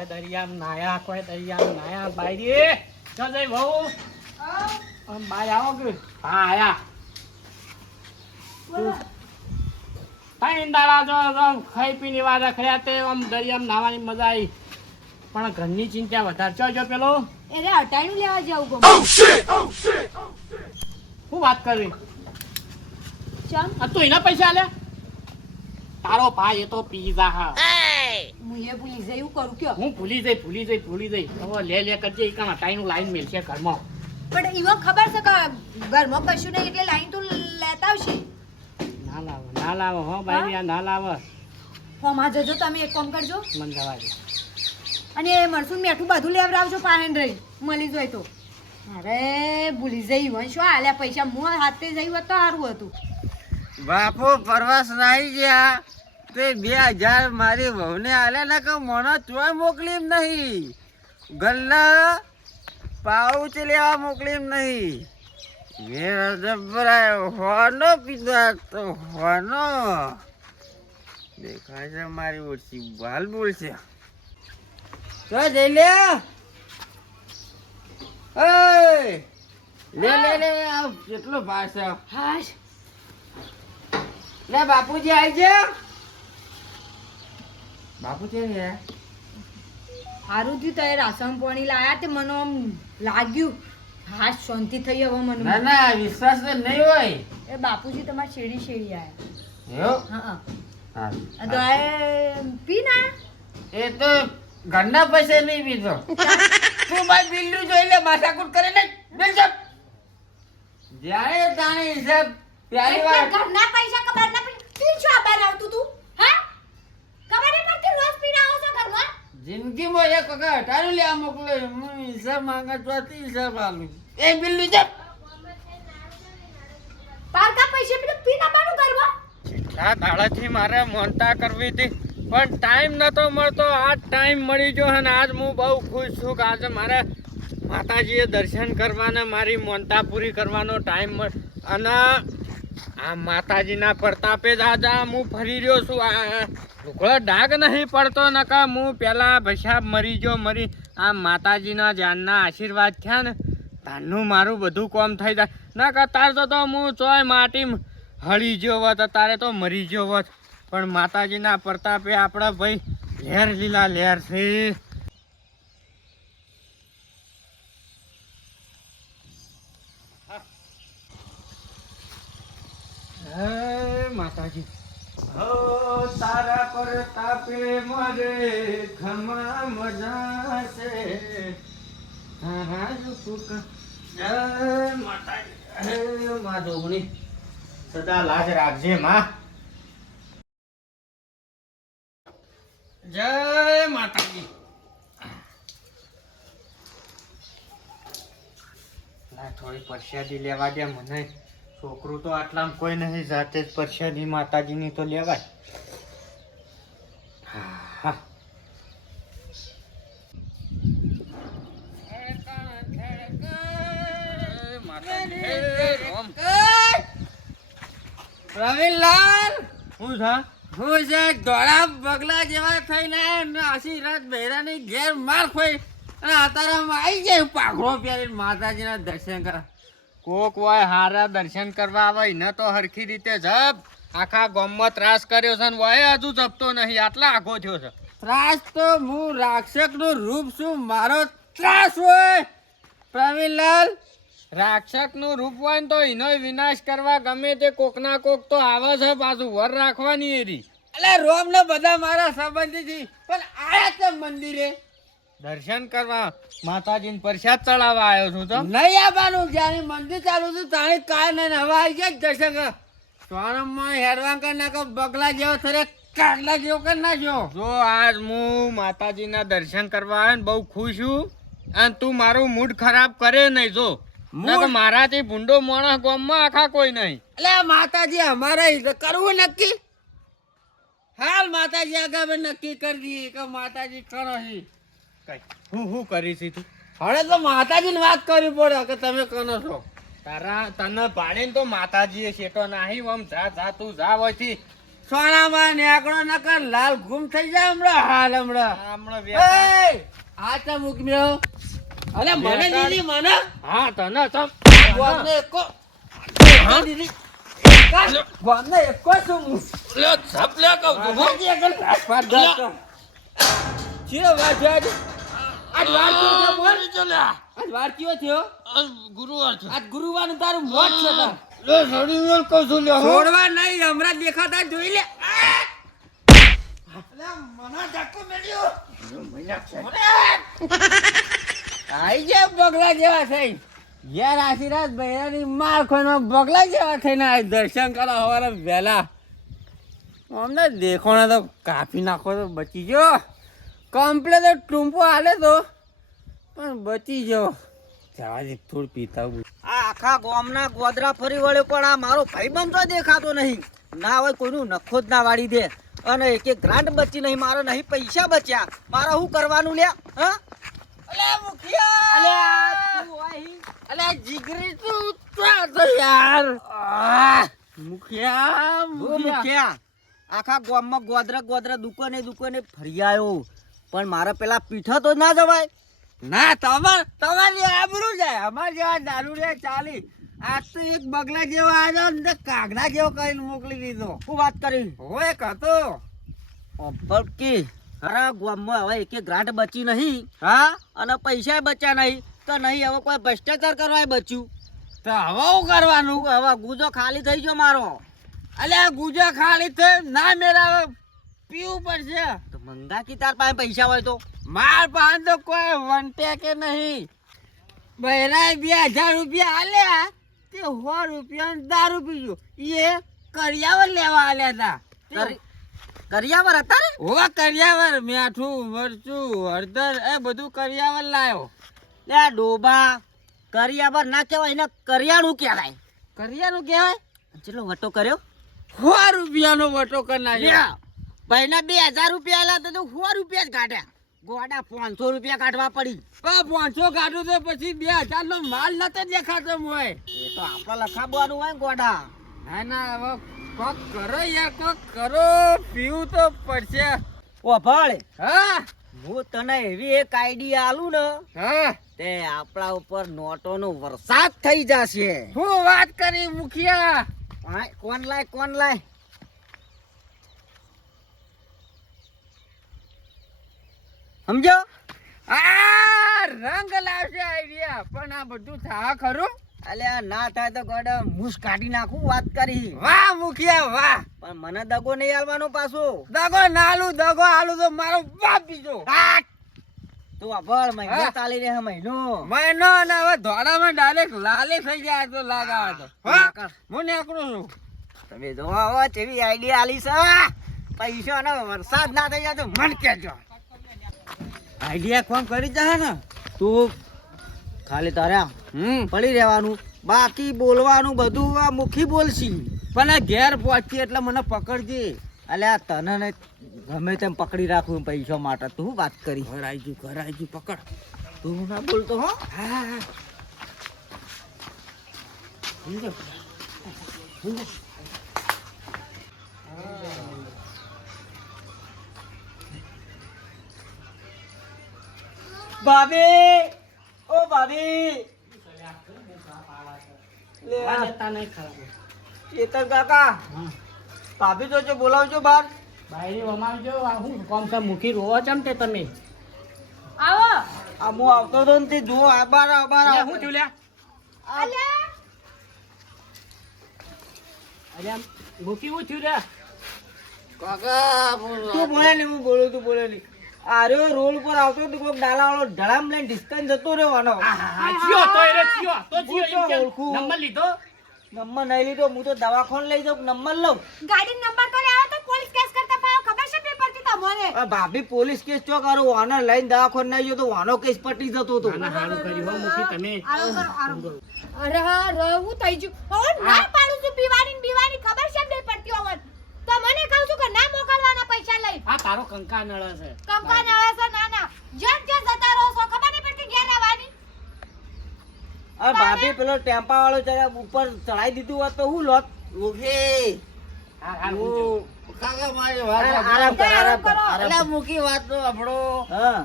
કોઈ દરિયામાં નાયા કોઈ દરિયામાં નાયા બાયરી જો જઈ વહુ. આમ બાય આવો કે? હા આયા. ત્રણ દાડા જો જો ખાઈ પીની વાર રખડ્યા તે આમ દરિયામ નાવાની મજા આવી પણ ઘરની ચિંતા વધારે. ચો જો પેલો. એને હટાણું લેવા જાવું ગમે. શું વાત કરવી? ચમ? આ તો એના પૈસા આલ્યા? તારો ભાઈ એ તો પીઝા હા. હું એ ભૂલી જઈ એવું કરું કયો? હું ભૂલી જઈ ભૂલી જઈ ભૂલી જઈ. હવે લે લે કરજે એ કામ ટાઈમ લાઈન મેલશે ઘરમાં. પણ ઈવો ખબર છે કે ઘરમાં કશું નહીં એટલે લાઈન તો લેતા આવશે. ના લાવો ના લાવો હો ભાઈ આ ના લાવો. ફોમાં જજો તમે એક કામ કરજો. મન જવા દે. અને મરસું મેઠું બધું લેવડાવજો પાહેન રહી. મળી જોય તો. અરે ભૂલી જઈ હોય શું આલ્યા પૈસા હું હાથે જઈ હોત તો સારું હતું. બાપુ, પરવાસ નાઈ ગયા. તે બે હજાર મારી વહુને આલ્યા ને કે મને ચોય મોકલી એમ નહીં. ગલ્લા પાઉચ લેવા મોકલી એમ નહીં. મેરા જબરાય હોનો પીધા તો હોનો. દેખાય છે મારી ઓછી, બાલ બોલશે તો જઈ લે. એ, લે લે લે કેટલો ભાષ હાશ. લે બાપુજી આવી છે બાપુજી ને સારું થયું તો રાસણ પાણી લાયા તે મને આમ લાગ્યું. હા શાંતિ થઈ હવે મને. ના વિશ્વાસ તો નહીં હોય. એ બાપુજી તમારે શેરી શેરી આયા. એવું? હા હા. હા. આ તો એ પી ના. એ તો ઘરના પૈસા નહીં પીધો તું મારી બિલ્ડું જોઈ લે માથાકૂટ કરે ને બિલ ચપ જ્યારે તાણે હિસાબ પ્યારી એટલે ઘરના પૈસા ખબર પી શું આ તું? હા? ખબર નહીં રોજ પીને છો ઘરમાં? જિંદગીમાં એક વખત હટાવી લેવા મોકલે હું હિસાબ માંગે ચોથી હિસાબ આલું એ બિલ્લું ચપ પારકા પૈસે પીને પીને દાડાથી મારે મોનતા કરવી હતી. પણ ટાઈમ નતો મળતો આજ ટાઈમ મળી ગયો અને આજ હું બહુ ખુશ છું કે આજે મારે માતાજીએ દર્શન કરવાના મારી મોનતા પૂરી કરવાનો ટાઈમ મળ અને આ માતાજીના પ્રતાપે આજે હું ફરી રહ્યો છું. આ ઢોકળો ડાગ નહીં પડતો નકા હું પેલા ભસાબ મરી ગયો, મરી આ માતાજીના જાનના આશીર્વાદ થયા ને તારનું મારું બધું કોમ થઈ જાય. નકા તાર તો હું ચોય માટી હળી ગયો હોત, તારે તો મરી ગયો હોત. પણ માતાજીના પ્રતાપે આપણા ભાઈ લહેર લીલા લહેર છે. હે માતાજી. હો તારા પર તાપે મરે ખમા મજા છે. તારા સુખ જય માતાજી, હે મા જોગણી. સદા લાજ રાખજે માં. જય માતાજી. થોડી પરસાદી લેવા દે મને. છોકરું તો આટલામાં કોઈ નહીં જાતે જ પરસાદી માતાજીની તો લેવાય. હા. પ્રવીણલાલ હું થા હું છે ધોળા બગલા જેવા થઈને આશીર્વાદ રાત બહેરાની ઘેર માર ખોઈ અને અતારામાં આવી જાય પાઘડો પહેરીને માતાજીના દર્શન કરવા. કોક હોય હારા દર્શન કરવા આવે એને તો હરખી રીતે જપ. આખા ગામમાં ત્રાસ કર્યો છે ને વય હજુ જપતો નહીં, આટલા આઘો થયો છે. ત્રાસ તો હું રાક્ષસનું રૂપ છું, મારો ત્રાસ હોય. પ્રવીણલાલ? રાક્ષકનું રૂપ હોય ને તો એનો વિનાશ કરવા ગમે તે કોક ના કોક તો આવે છે પાછું, વર રાખવાની એરી. એટલે રોમ ને બધા મારા સંબંધી પણ આયા છે મંદિરે. દર્શન કરવા માતાજી પ્રસાદ ચડાવવા આવ્યો છું તો? નહીં આવવાનું જ્યારે મંદિર ચાલુ હતું ત્યારે કાય નહીં હવા આવી જાય દર્શન કર સોનમમાં હેરવાન કર નાખો બગલા જેવો થરે કાગલા જેવો કરી નાખ્યો. જો આજ હું માતાજીના દર્શન કરવા આવ્યો ને બહુ ખુશ છું. અને તું મારું મૂડ ખરાબ કરે નહીં જો. મારાથી ભૂંડો માણસ ગામમાં આખા કોઈ નહીં. એટલે માતાજી અમારે કરવું નક્કી? હાલ માતાજી આગળ નક્કી કરી દઈએ કે માતાજી કરો છે કઈ. હું હું કરી છી તું? હવે તો માતાજીની વાત કરવી પડે કે તમે કરો છો? તારા તને પાડીને તો માતાજીએ શેટો નાહી આમ જા જા તું જા હોયથી સોનામાં નેકડો નકર લાલ ગુમ થઈ જાય હમણાં હાલ હમણાં. હમણાં આ તો મૂકમ્યો અલે મને દીદી મને? હા તને તો. ગોમને એકો હા? દીદી ગોમને એકો હું લે ઝપ લે કહું છું, હો. ગોમજી આગળ વાર થયો આજ વાર થયો છે બોલ? આજ વાર કયો થયો આજ ગુરુવાર છે. આજ ગુરુવારનું તારું મોત છે તાર. લે છોડી મેલ કહું છું લે છોડવા નહીં હમણાં દેખાતા જોઈ લે. આઈ જે બગલા જેવા થઈ. યાર આશીર્વાદ ભૈરાની માર ખોનો બગલા જેવા થઈને આ દર્શન કરા હવારે વહેલા. અમને દેખોને તો કાપી નાખો તો બચી ગયો. કમ્પ્લેટ ટૂંપો હાલે તો. પણ બચી જાવ. જવાજી થોડું પીતા આ આખા ગામના ગોદરા ફરી વળ્યો પણ આ મારો ભાઈબંધ તો દેખાતો નહીં. ના હોય કોઈનું નખો જ ના વાળી દે. અને એક એક ગ્રાન્ટ બચી નહીં મારો નહીં પૈસા બચ્યા. મારે શું કરવાનું લ્યા? હા? અલ્યા મુખિયા! અલ્યા તું અહીં અલ્યા જીગરી તું ક્યાં યાર? આહ, મુખિયા હું મુખિયા. મુખ્યા. આખા ગામમાં ગોદરા ગોદરા દુકાને દુકાને ફરી આવ્યો પણ મારા પેલા પીઠા તો ના જવાય. ના તમાર તમારી આબરું જાય અમાર જેવા દારૂ રે ચાલી આ તો એક બગલા જેવો આવ્યો ને કાગડા જેવો કરીને મોકલી દીધો. શું વાત કરી? હોય એક હતો. ખરા ગામમાં હવે એક ગ્રાન્ટ બચી નહીં. હા? અને પૈસા બચ્યા નહીં. તો નહીં હવે કોઈ ભ્રષ્ટાચાર કરવા બચ્યું. તો હવે શું કરવાનું? હવે ગુજો ખાલી થઈ ગયો મારો. અલ્યા ગુજો ખાલી થઈ ના મેળાવે પીવું પડશે તો મંગા કી તાર પાસે પૈસા હોય તો? માર પાસે તો કોઈ વંટે કે નહીં. બહેરાએ બે હજાર રૂપિયા આલ્યા તે સો રૂપિયા દારૂ પીજો એ કરિયાવર લેવા આલ્યા હતા કરિયાવર હતા ને? હોવા કરિયાવર મીઠું મરચું હળદર એ બધું કરિયાવર લાવ્યો લે ડોબા કરિયાવર ના કહેવાય એને કરિયાણું કહેવાય. કરિયાનું કહેવાય? ચેટલો વટો કર્યો? સો રૂપિયાનો વટો કરી નાખ્યો ભાઈના બે હજાર રૂપિયા આલ્યા તો સો રૂપિયા જ કાઢ્યા. ગોડા પાંચસો રૂપિયા કાઢવા પડી. પાંચસો કાઢું તો પછી બે હજાર નો માલ નતો દેખાતો હોય એ તો આપડે લખાવવાનું હોય ગોડા. ના ના હવે કોક કરો યાર કોક કરો. પીવું તો પડશે. ઓ ભાળ હા. હું તને એવી એક આઈડિયા આલું ને હા. તે આપણા ઉપર નોટોનો વરસાદ થઈ જશે. હું વાત કરી મુખિયા. કોણ લાય કોણ લાય? સમજો? આ રંગ લાવશે આઈડિયા પણ આ બધું થા ખરું? અલ્યા ના થાય તો ગોડ મૂસ કાઢી નાખું વાત કરી. વાહ મુખિયા વાહ. પણ મને દગો નહીં આલવાનો પાછો. દગો નાલું દગો આલું તો મારો બાપ બીજો. તું અભળ મહિનો. ચાલી રહ્યા મહિનો. મહિનો અને હવે ધોળામાં ડાયરેક્ટ લાલે થઈ જાય તો લાગાવા તો. હું? ને નીકળું છું. તમે જો આવો તેવી આઈડિયા આલી છે પૈસા ને વરસાદ ના થઈ જાય તો મન કેજો. આઈડિયા કોણ કરી જાય ને? તું ખાલી તારે હમ. પડી રહેવાનું બાકી બોલવાનું બધું આ મુખી બોલશી. પણ આ ઘેર પહોંચી એટલે મને પકડજે. અલ્યા તને ને ગમે તેમ પકડી રાખું પૈસા માટે. તું વાત કરી? ઘર આવી ગયું ઘર આવી ગયું પકડ. તું ના બોલતો હો. હા હા. ભાભી! ઓ ભાભી! લે આ. ચેતન કાકા ભાભી તો જો બોલાવજો બાર બાયરી વમાવજો આ હું કોમ છે મુખી રોવો ચમ તે તમે? આવો. આ હું આવતો તો ને તે જુઓ આબાર આબાર અલ્યા હું થયું લ્યા? અલ્યા અલ્યા મુખી હું થયું લ્યા? કાકા તું બોલે નહીં હું બોલું તું બોલે નહીં આર્યો રોલ પર આવતો તો કોક ડાલા વાળો ધડામ લઈને ડિસ્ટન્સ જતો રહ્યો આનો. ચિયો તો એ ચિયો તો ચિયો એમ કે નંબર લીધો? નંબર નહીં લીધો હું તો દવાખાન લઈ જાઉં નંબર લઉં. ગાડી નંબર તો લેવો તો પોલીસ કેસ કરતા પાયો ખબર છે પેપરથી તમને આ ભાભી પોલીસ કેસ તો કરો વાનો લઈને દવાખાન નહીં ગયો તો વાનો કેસ પટી જતો તો. ના હારું કર્યું હો મુખી તમે. અરે હા રહું થઈ ગયું. ઓ ના પાડું છું પીવાની પીવાની ખબર છે નહીં પડતી હવે? તો મને કહું છું કે ના મોકલવાના પૈસા લઈ. આ તારો કંકા નળ છે. કંકા નળ છે ના ના. જ્યાં જ્યાં જતા રહો છો ખબર નહીં પડતી ઘેર આવવાની. અરે ભાભી પેલો ટેમ્પા વાળો જરા ઉપર ચડાઈ દીધું હોત તો હું લોત? મુખી હા હા હું થયું. હું કાકા મારી વાત અરે, આરામ કર આરામ કર અલ્યા મૂકી વાત તો આપણો. હા.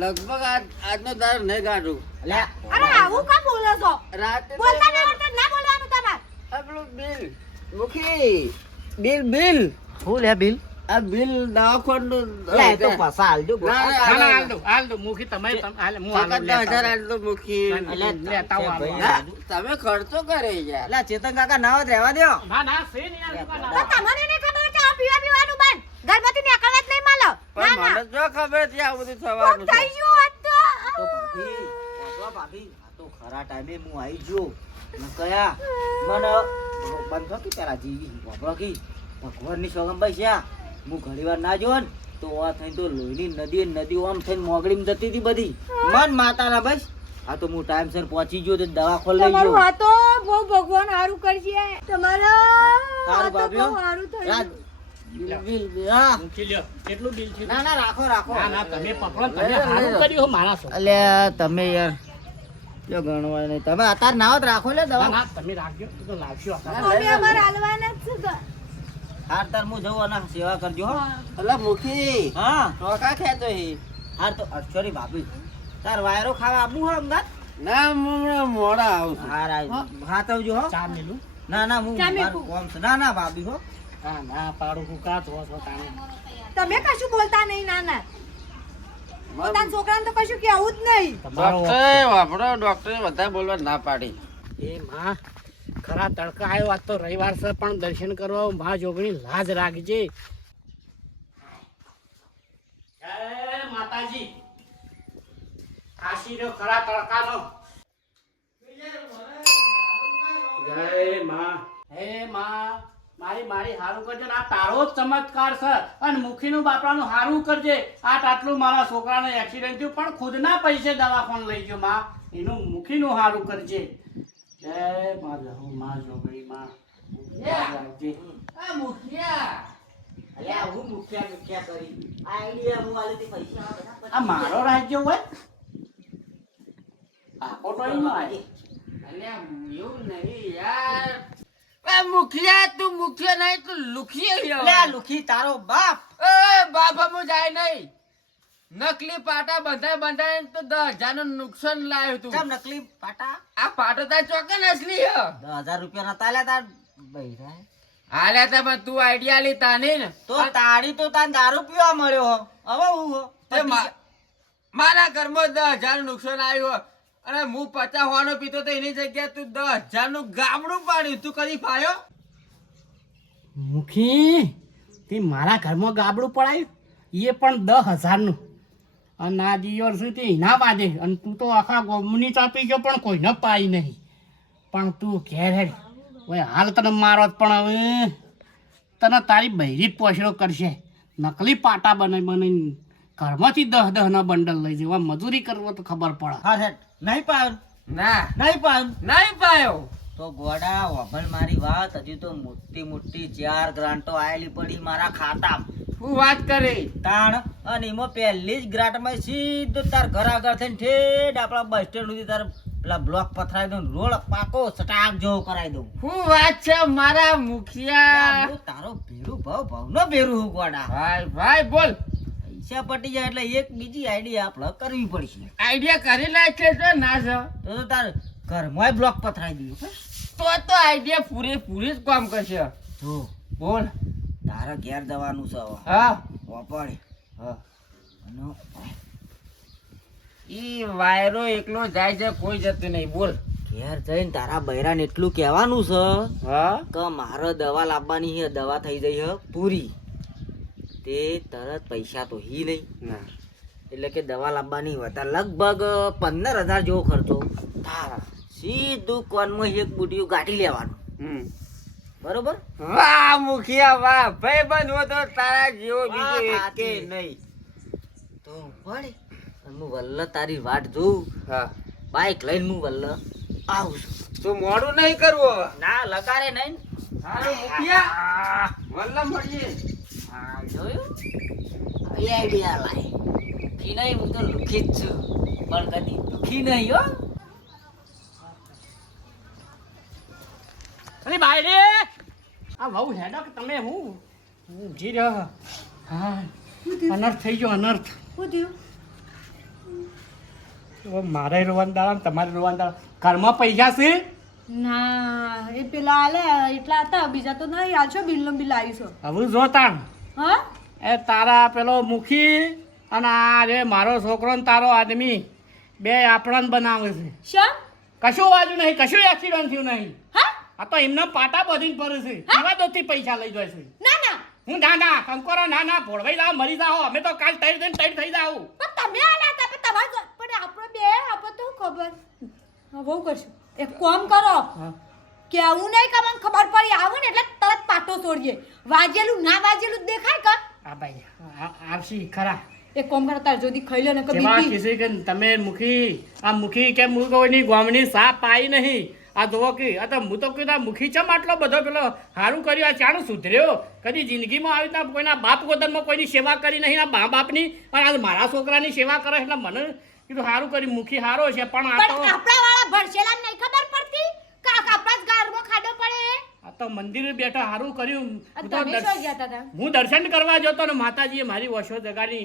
લગભગ આજ આજનો દાર નહીં કાઢું અરે આવું કા બોલો છો? રાતે બોલતા ના ના બોલવાનું તમારે. આપણું બિલ. મૂકી. બિલ બિલ હું લે બિલ આ બિલ દવાખાનું લે તો પાછા હાલજો ના, ના, ના ના હાલ દો હાલ દો મુખી તમે તમ- હાલ હું દસ હજાર આટલું મૂકી અલ્યા, લેતા ભાઈ. તમે ખર્ચો કરે યાર અલ્યા ચેતન કાકા ના રહેવા દો ના ના ને યાર દુકાન તો તમને નહીં ખબર આ પીવા પીવાનું બંધ ગર્ભવતી ને અકળાત નહીં માલો ના પણ ના મને જો ખબર છે આ બધું થવાનું છે થઈ ગયું હોત તો તો ભાભી આ તો ખરા ટાઈમે હું આવી ગયો ને કયા? મને બંધ કે પેલા જીવી વાપરો કી ભગવાનની સોગમ બસ્યા હું ઘણી વાર ના જોન તો આ થઈને તો લોહીની નદી નદી આમ થઈને મોગડીમાં જતી હતી બધી. મન માતાના બસ આ તો હું ટાઈમસર પહોંચી ગયો તો દવા ખોલ લઈ તમારું ગયો. આ તો બહુ ભગવાન હારું કરશે. તમારો સારું બહુ સારું થયું. બિલ બિલ હા. મૂકી લ્યો. કેટલું બિલ છે ના ના રાખો રાખો. ના ના તમે પકડો તમે હારું કર્યું હો મારા છો અલ્યા તમે યાર જો ગણવાય નહીં. તમે અત્યારે નાવ રાખો લે દવા. તમે રાખજો. તો લાવશો અમે અમાર હાલવાના જ છે હાર તાર હું જવું અને સેવા કરજો હો. એટલે મુખી. હા. ટોકા ખેતો હી. હાર તો અક્ષરી ભાભી તાર વાયરો ખાવા આબુ હો અમદાવાદ? ના હું હમણાં મોડા આવું હાર આવ ભાત આવજો હો. ચા મેલું? ના ના હું કોમ ના ના ભાભી હો. હા ના પાડું કુકા તો છો તાણે? તમે કશું બોલતા નહીં નાના પોતાના છોકરાને તો કશું કેવું જ નહીં. તમારો ડોક્ટરે વાપરો ડોક્ટરે બધા બોલવા ના પાડી. એ માં ખરા તડકા આવ્યો આજ તો રવિવાર છે પણ દર્શન કરવા માં જોગણી લાજ રાખજે. જય માતાજી આશીર્યો ખરા તડકાનો. જય માં. હે માં. મારી મારી હારું કરજે આ તારો જ ચમત્કાર છે. અને મુખીનું બાપરાનું હારું કરજે. આ આટલું મારા છોકરાને એક્સિડન્ટ થયું પણ ખુદના પૈસે દવાખાને લઈ ગયો માં. એનું મુખીનું હારું કરજે. જય મા લહુ મા. જોગડી મા આ મુખિયા. અલ્યા હું મુખિયા મુખિયા કરી. આઈડિયા હું આલી પૈસા આ મારો રાજ્ય હોય? તો એનો આય. અલ્યા એવું નહીં યાર. એ મુખિયા તું મુખિયા નહીં તું લુખી લે લુખી તારો બાપ. એ બાપ હું જાય નહીં. નકલી પાટા બંધાય બંધાય તો દસ હજારનું નુકસાન લાવ્યું તું. કેમ નકલી પાટા? આ પાટો તાર ચોકે નસલી હે. દસ હજાર રૂપિયા ના તાલ્યા તાર બૈરા હાલ્યા તા પણ તું આઈડિયા લી તાની ને. તો તાળી તો તાર દારૂ પીવા મળ્યો હવે હું મારા ઘરમાં દસ હજારનું નુકસાન આવ્યું અને હું પચાસ હોવાનો પીતો તો એની જગ્યાએ તું દસ હજારનું ગામડું પાડ્યું. તું કદી પાયો મુખી, તે મારા ઘરમાં ગાબડું પડાયું? એ પણ દસ હજારનું. અને આ દિયર સુધી ના બાંધે અને તું તો આખા ગોમની ચાપી ગયો પણ કોઈને પાઈ નહીં. પણ તું ઘેર હેડ. ઓય, હાલ તને મારો પણ હવે. તને તારી બૈરી જ પોછડો કરશે. નકલી પાટા બનાવી બનાવીને ઘરમાંથી દહ દહ ના બંડલ લઈ જવા મજૂરી કરવા તો ખબર પડે. હા સાહેબ. નહીં પાયો ના. નહીં પાયો નહીં પાયો તો ગોડા વભલ મારી વાત. હજી તો મોટી મોટી ચાર ગ્રાન્ટો આયેલી પડી મારા ખાતામાં. હું વાત કરી? તાણ અને એમાં પહેલી જ ગ્રાન્ટમાં સીધો તાર ઘર આગળ થઈને ઠેડ આપણા બસ સ્ટેન્ડ સુધી તાર પેલા બ્લોક પથરાઈ દઉં રોડ પાકો સ્ટાક જેવો કરાવી દઉં. હું વાત છે મારા મુખિયા. તારો ભેરું ભાવ ભાવનો ભેરું હું ગોડા. ભાઈ ભાઈ બોલ. પૈસા પટી જાય એટલે એક બીજી આઈડિયા આપણે કરવી પડશે. આઈડિયા કરી નાખે છે ના છે તો તો તાર ઘરમાં બ્લોક પથરાઈ હે? તો તો આઈડિયા પૂરેપૂરી જ કામ કરશે. જો બોલ. તારા ઘેર જવાનું છે હવે. હા. વાપરે. હા. એ ઈ વાયરો એકલો જાય છે કોઈ જતું નહીં. બોલ. ઘેર જઈને તારા બૈરાને એટલું કહેવાનું છે હા. કે મારે દવા લાવવાની છે દવા થઈ જઈ છે પૂરી. તે તરત પૈસા તો હી નહીં. ના. એટલે કે દવા લાવવાની હતા લગભગ પંદર હજાર જેવો ખર્ચો. સીધું કોનમાં એક બુટીયું ગાટી લેવાનું. બરોબર? વાહ મુખિયા વાહ. ભાઈ બંધ હો તો તારા જેવો બીજો એકે નહીં. તો પડે અને હું વલ્લ તારી વાટ જોઉં. હા. બાઈક લઈને હું વલ્લ આવું છું. તું મોડું નહીં કરવું ના લગારે નહીં. હારું મુખિયા. વલ્લ મળીએ. હા જોયું આવી આઈડિયા લાય દુઃખી નહીં હું તો લુખી જ છું પણ કદી દુઃખી નહીં હો અરે ભાઈ રે આ વહુ હેડો કે તમે હું જી રહ્યો હા અનર્થ થઈ ગયો અનર્થ શું થયું મારે રોવાનું દાડા ને તમારે રોવાનું દાડા ઘરમાં પૈસા ના એ પેલા આલે એટલા હતા, બીજા તો નહીં છો બિલ બિલ આવીશો હવે જો તાણ હા? એ તારા પેલો મુખી અને આ રે મારો છોકરો ને તારો આદમી બે આપણા બનાવે છે. શું? કશું વાજુ નહીં કશું એક્સિડન્ટ થયું નહીં. હા? આ તો એમને પાટા બધીને પડે છે. એવા દોથી પૈસા લઈ જાય છે. ના ના. હું ના ના કંકોરો ના ના ભોળવાઈ જાઓ મરી જાઓ. અમે તો કાલ તૈર થઈને તૈર થઈ જાઓ. પણ તમે આલ્યા હતા પણ તમારે પણ આપણે બે આપણે તો ખબર? હા બહુ કરશું. એક કામ કરો. કે આવું નહીં કે મને ખબર પડી આવું ને એટલે તરત પાટો છોડીએ. વાજેલું ના વાજેલું દેખાય કે? આ ભાઈ આવશી ખરા. એ કોમ કરો તાર જોદી ખાઈ લો ને કે જેવા બીપી કે તમે મુખી આ મુખી કે કોઈની ગોમની સાપ પાઈ નહીં. આ જોવો કે આ તો હું તો કીધા મુખી ચમ આટલો બધો પેલો સારું કર્યું આ ચાણું સુધર્યો? કદી જિંદગીમાં આવી રીતના કોઈના બાપ ગોદરમાં કોઈની સેવા કરી નહીં આ બા બાપની પણ આ મારા છોકરાની સેવા કરે એટલે મને કીધું સારું કર્યું મુખી સારો છે પણ આ તો આપણા વાળા ભણશેલા નહીં ખબર પડતી? જ ગારમાં ખાડો પડે. આ તો મંદિરે બેઠા હારું કર્યું. હું તો તમે શું ગયા હતા હું દર્શન કરવા જતો ને માતાજીએ મારી વશો જગાડી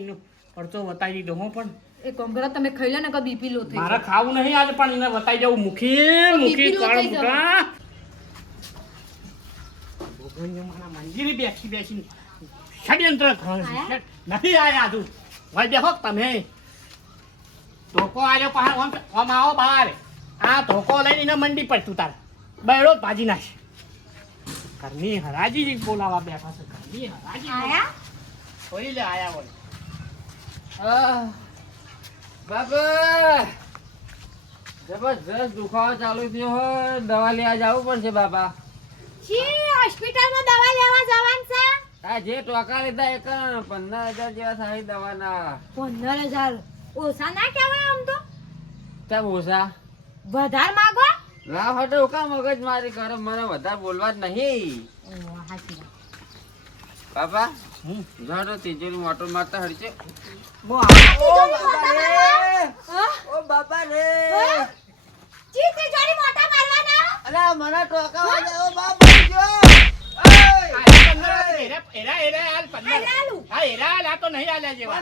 પડતો વતાવી દીધો હું પણ. એ કામ તમે ખાઈ લે ને કે બીપી લો થઈ મારે ખાવું નહીં આજે પણ એને બતાવી દઉં મુખી મુખી કાળ મુકા ભગવાનના મંદિરે બેસી બેસી ષડયંત્ર? નથી આયા તું ભાઈ દેખો તમે? ધોકો આવ્યો આમ આમ આવો બહાર આ ધોકો લઈને મંડી પડતું તાર. બૈડો જ ભાજી નાખ. ઘરની હરાજી જ બોલાવા બેઠા છે ઘરની હરાજી આયા? કોઈ લે આયા હોય. બાપા જબરજસ્ત દુખાવો ચાલુ થયો હોય દવા લેવા જવું પડશે બાબા છી હોસ્પિટલમાં દવા લેવા જવાનું છે? આ જે ટોકા લીધા એક પંદર હજાર જેવા થાય દવાના. પંદર હજાર. ઓછા ના કહેવાય આમ તો. કેમ ઓછા? વધાર માગો? લાવ હટો ઉકા મગજ મારી કરે મને વધારે બોલવા જ નહીં. બાપા હું જાડો તિજોરી મોટો મારતા હડશે હા? ઓ બાપા રે. હા? ચી તિજોરી મોટા મારવાના? અલા મને ટોકા વાગે. ઓ બાપા જો એરા- એરા- હાલ પંદર. હા, એરા હાલ, આ તો નહીં હાલ્યા જેવા.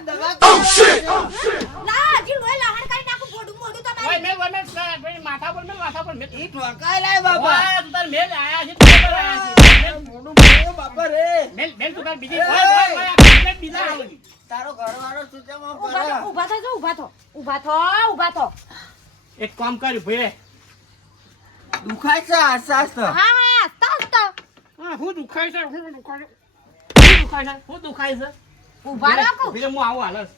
ના હજી લોહી લહણ કરી નાખું ફોડું મોઢું ઓય, તમારે મેલ, ઓય, ભાઈ, માથા પર મેલ, માથા પર મેલ. ઈ ટોકા લાય બાપા. ઓય, તું તાર મેલ, આયા છે, તું તાર આયા છે. મેલ, મોઢું બાપા રે. મેલ, મેલ, તું તાર બીજી- ઓય, ઓય, ઓય, આ મેલ બીજા આવે. તારો ઘરવાળો સૂચમાં ઊભા થો પડે ઊભા થો ઊભા થો. ઊભા થો એક કામ કર્યું ભાઈ. દુખાય છે આસાસ તો. હા હા તસ તો હા, હું દુખાય છે હું દુખાય છે. હું દુખાય છે હું દુખાય છે. ઊભા રાખો. ઊભી હું આવું હાલ જ.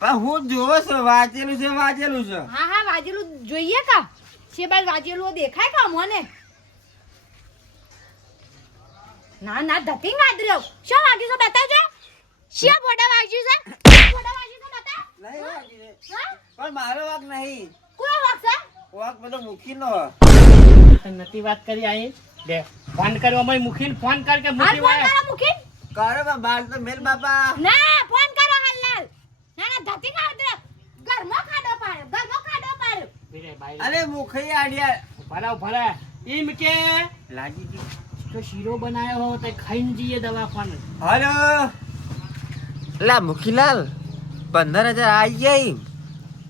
પણ હું જોવો છું વાંચેલું છે વાંચેલું છે. હા હા વાંચેલું જોઈએ કા? છે બાદ વાંચેલું દેખાય કા મને? ના ના ધતિંગ વાદર્યો શું વાગ્યું છે બતાવજો. શિયા બોડા વાગ્યું છે? બોડા વાગ્યું છે બતાવ. નહીં. પણ મારો વાક નહીં. કોઈ વાગ છે? વાક બધો મૂકી નો નથી વાત કરી આઈ. બે ફોન કર્યો મય મુખીન ફોન કર કે મુખી વાય ફોન વાય. કરો મુખી કરે બાર તો મેલ બાપા. ના ફોન ના ના ધતિંગ વાદર્યો ખાડો પાડ્યો ઘરમાં ખાડો પાડ્યો. ઊભી રે, બાઈ. અરે મુખઈ આડિયા. રહો, ઊભા એમ કે લાગી ગઈ તો શીરો બનાવ્યો હો તો ખાઈને જઈએ દવાખાને. હલો. લા મુખીલાલ પંદર હજાર આવી જાય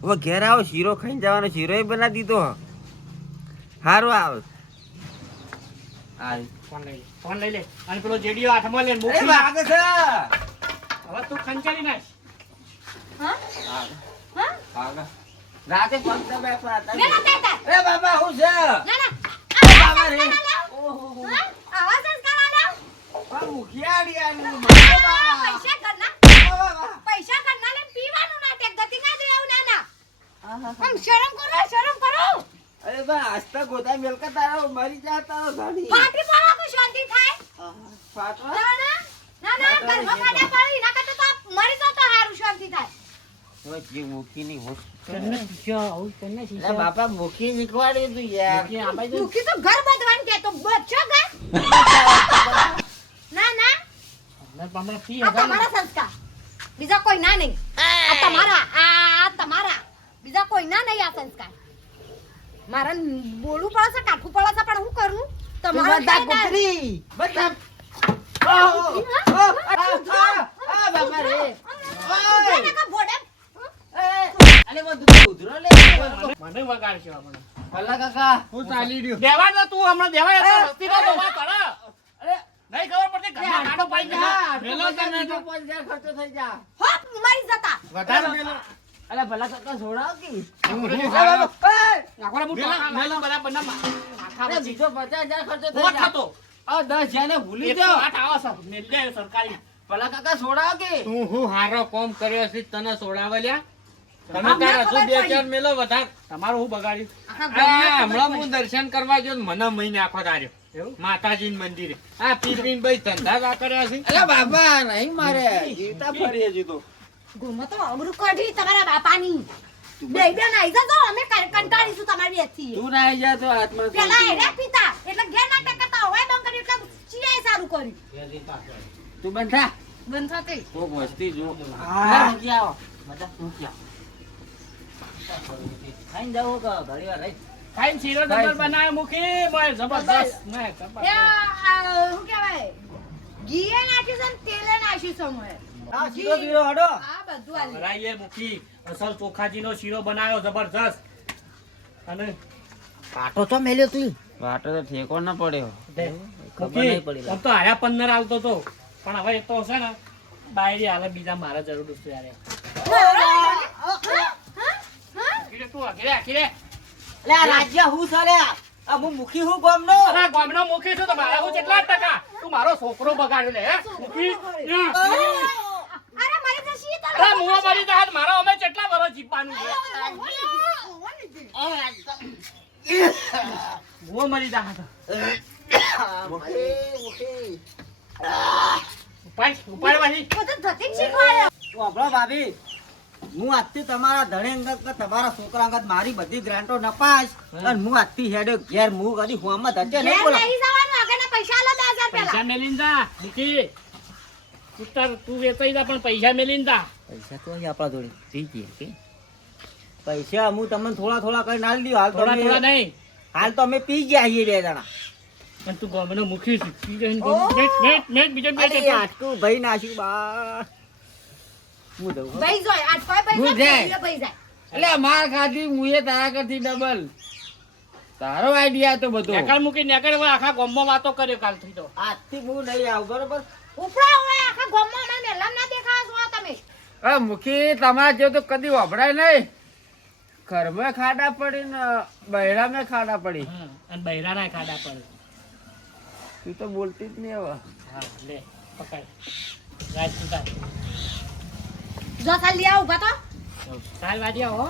હવે ઘેર આવો શીરો ખાઈને જવાનો. શીરો બનાવી દીધો. સારું આવ. ફોન લઈ લે ફોન લઈ લે. અને પેલો જેડીઓ હાથમાં લે મૂકી છે. હવે તું ખંચાલી નાખ. રાતે ફોન બે પર હતા. ના ના બાબા હું છે? ના ના. બાબા રે. ઓહો. આવા સંસ્કાર આલો. પણ મુખિયા આડિયાનું પૈસા ઘરના. પૈસા ઘરના લઈને પીવાનું ના ગતિ ના દેવું ના ના. આમ શરમ કરો શરમ કરો. અરે બા આસ્તા ગોતા મેલકા તારો મરી જા તારો ઘણી. ફાટી પડો કે શાંતિ થાય? ફાટવા ના ના. ના ના ઘરમાં ખાડા પાડી ના કરતા તો મરી તો હારું શાંતિ થાય. જે મુખી તને શીખ્યો તને અરે બાપા મુખી શીખવાડ્યું તું યાર મૂકી આ બાજુ. દુખી તો ઘર બધવાનું કે તો બચ્ચો ઘર ના ના હમણાં હમણાં પી આ તમારા સંસ્કાર બીજા કોઈ ના નહીં આ તમારા આ તમારા બીજા કોઈ ના નહીં આ સંસ્કાર મારા બોલવું પડે છે કાઠું પડે છે પણ હું કરું તમારા બધા. બધા. ભલા કાકા હું ચાલી રહ્યો દેવા દે તું હમણાં દેવાય તો વસ્તી નો દોવા કરે. નહીં ખબર પડતી ઘરમાં કાઢો પાડી દીધા. મેલો તને તો પાંચ હજાર ખર્ચો થઈ જા હોપ, મરી જતા. વધારે મેલો અલે ભલા કાકા છોડાવ કે નાખો બુટ મેલો, મેલો. બધા બંને અરે બીજો પચાસ ખર્ચો થઈ જા હતો. આ દસ ને ભૂલી જાઓ આઠ આવો છે. ને લે સરકારી. ભલા કાકા છોડાવ કે તું હું હારો કોમ કર્યો છે તને સોડાવે લ્યા તમે તાર હજુ બે ચાર મેલો વધારે? તમારું હું બગાડ્યું? આખા આ ગામને હમણાં હું દર્શન કરવા ગયો મને મહિને આખો તાર્યો. માતાજી મંદિરે. આ પીર પીન ભાઈ ધંધા જા કર્યા છે. અલે બાબા નહીં મારે. જીવતા ફરી હજી ગુમો તો અબરું કાઢી તમારા બાપાની. બે બે નાઈ જજો અમે કં- કંટાળીશું તમારી બેથી તું ના આવી જા તો હાથમાં પેલા એરે પીતા એટલે ઘેર ના ટેકતા હોય બંધ એટલે ચિયાય સારું કર્યું. તું બંધ કોક વસ્તી જો. હા. મજા ખાઈને જાઓ કે ઘડી વાર રહી ખાઈને શીરો જબર બનાવ્યો મૂકી બોય જબરદસ્ત ને એ જબરદસ્ત આ, શું કહેવાય? ઘીએ નાખ્યું છે ને તેલે નાખ્યું છે મોએ. આ શીરો બીરો હડો. આ બધું આલી. ભરાઈએ મૂકી અસલ ચોખાજીનો શીરો બનાવ્યો જબરદસ્ત અને કાંટો તો મેલ્યો તું. વાટો તો ઠેકો ના પડ્યો. ખબર નહીં પડી આમ તો હાયા પંદર આવતો તો. પણ હવે એ તો છે ને બાયરી હાલે બીજા મારા જરૂર છે યાર. રાજ્ય હું સરે આ હું મુખી હું ગોમનો? અરે ગામનો મુખી છું તો મારા હું કેટલા ટકા? તું મારો છોકરો બગાડ્યો લે હે? મુખી? મારી અમે કેટલા વર્ષ જીવવાનું છે? મરી જા ઉપાડ ભાભી. હું આજથી તમારા ધણે અંગત તમારા છોકરા અંગત મારી બધી ગ્રાન્ટો નપાસ અને હું આજથી હેડે ઘેર હું કદી ધચે નહીં બોલો નહીં જવાનું, પૈસા આલો બે હજાર પૈસા મેલીન જા મૂકી તું તાર તું વેચાઈ જા પણ પૈસા મેલીન જા. પૈસા તો અહીં આપણા જોડે થઈ ગયા કે. પૈસા હું તમને થોડા થોડા કરી નાલ દઉં હાલ તો થોડા થોડા નહીં. હાલ તો અમે પી ગયા છીએ બે જણા. પણ તું ગામનો મુખી છે! મેટ મેટ મેટ બીજો મેટ આટકું ભાઈ નાખ્યું બા. હું જઉં ભાઈ જોય, આઠ પાંચ હું જાય. ભાઈ જાય. એટલે માર ખાધી મુએ તારા કરતી ડબલ તારો આઈડિયા તો બધો. નેકળ મૂકી નેકળ આખા ગામમાં વાતો કર્યો કાલથી તો. આજથી હું નહીં આવું બરોબર? ઉપડા હોય આખા ગામમાં અમારા મહેલામાં ના દેખાવા છો તમે. અરે મુખી તમારા જેવું તો કદી વપરાય નહીં. ઘરમાં ખાડા પડી ને બહેરામાં ખાડા પડી. હા, અને બૈરાના ખાડા પડી. તું તો બોલતી જ નહીં હવે. હા લે પકડ. રાજપૂતા જો ખાલી આ ઊભા તો. સાલ વાગ્યા હો.